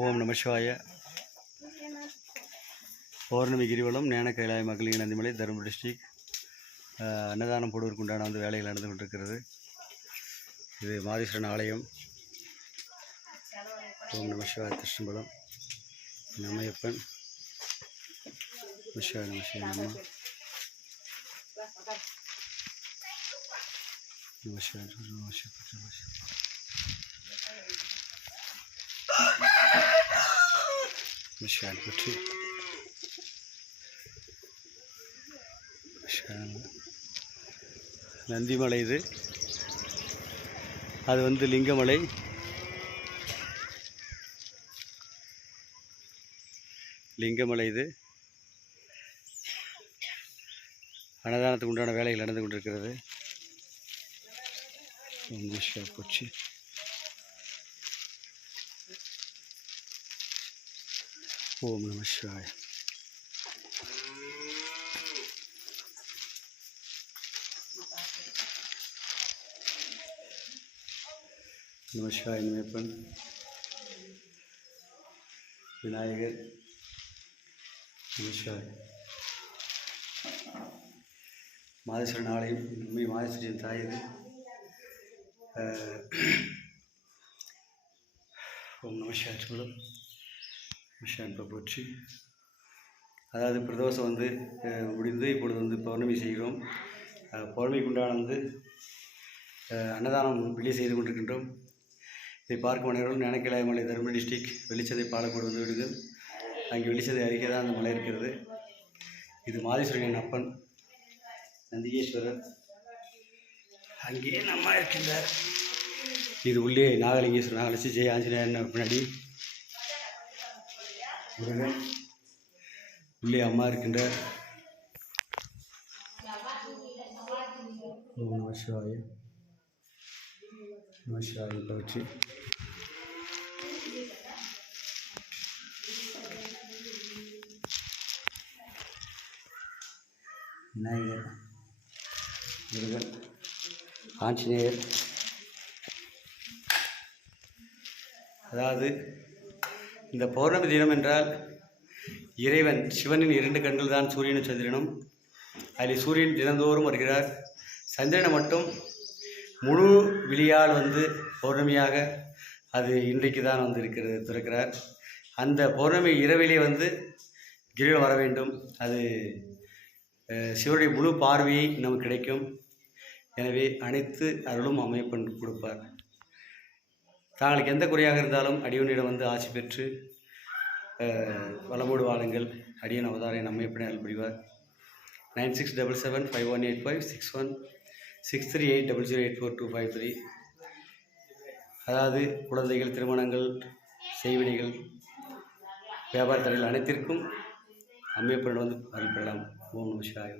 ஓம் நம சிவாய. பௌர்ணமி கிரிவலம் ஞான கைலாய மகளிர் நந்திமலை தருமபுரி டிஸ்ட்ரிக். அன்னதானம் போடுவதற்கு உண்டான வேலைகள் நடந்து கொண்டிருக்கிறது. இது மாதீஸ்வரன் ஆலயம். ஓம் நம சிவாய. திருஷ்ணபலம் நம்மையப்பன் நம சிவாய. நம சிவாய. நம நம சிவாய. நம சிவாய. விஷயம் பற்றி நந்திமலை இது. அது வந்து லிங்கமலை. லிங்கமலை இது. அன்னதானத்துக்கு உண்டான வேலைகள் நடந்து கொண்டிருக்கிறது. போச்சு. ஓம் நம சிவாய. நம சிவாய. நம்மையப்பன் விநாயகர் நம சிவாய. மாதீஸ்வரன் ஆலயம். உண்மை மாதீஸ்வரின் தாய் இது. ஓம் நம சிவாய. சொல்லும் விஷயம் போச்சு. அதாவது பிரதோஷம் வந்து முடிந்து இப்பொழுது வந்து பௌர்ணமி செய்கிறோம். பௌர்ணமிக்கு உண்டான அன்னதானம் வெளியே செய்து கொண்டிருக்கின்றோம். இதை பார்க்கும் அனைவரும் ஞான கைலாய மலை தருமபுரி டிஸ்ட்ரிக் வெளிச்சதை பாலக்கோடு வந்து விடுங்கள். அங்கே வெளிச்சதை அருகே தான் அந்த மலை இருக்கிறது. இது மாதீஸ்வரனின் அப்பன் நந்திகேஸ்வரர். அங்கேயே நம்ம இருக்கின்றார். இது உள்ளே நாகலிங்கேஸ்வரர், நாகலட்சி ஜெய ஆஞ்சநேயர் பின்னாடி உள்ளே அம்மா இருக்கின்றார். நம சிவாய. நம சிவாய. பற்றி விநாயகர், முருகன், ஆஞ்சநேயர். அதாவது இந்த பௌர்ணமி தினம் என்றால் இறைவன் சிவனின் 2 கண்கள் தான் சூரியனும் சந்திரனும். அதில் சூரியன் தினந்தோறும் வருகிறார். சந்திரனை மட்டும் முழு விழியால் வந்து பௌர்ணமியாக அது இன்றைக்கு தான் வந்து திறக்கிறார். அந்த பௌர்ணமி இரவிலே வந்து கிரிவலம் வர வேண்டும். அது சிவனுடைய முழு பார்வையை நமக்கு கிடைக்கும். எனவே அனைத்து அருளும் அமைப்பன் கொடுப்பார். தாங்களுக்கு எந்த குறையாக இருந்தாலும் அடியவனிடம் வந்து ஆசி பெற்று வளமோடு வாழுங்கள். அடியன் அவதாரை நம்மை எப்படி அருள் புரிவார். 9677518561 6380084253. அதாவது குழந்தைகள், திருமணங்கள், செய்வினைகள், வியாபார தடைகள் அனைத்திற்கும் அம்மையப்பனிடம் வந்து அருள் பெறலாம். ஓம் நம சிவாய.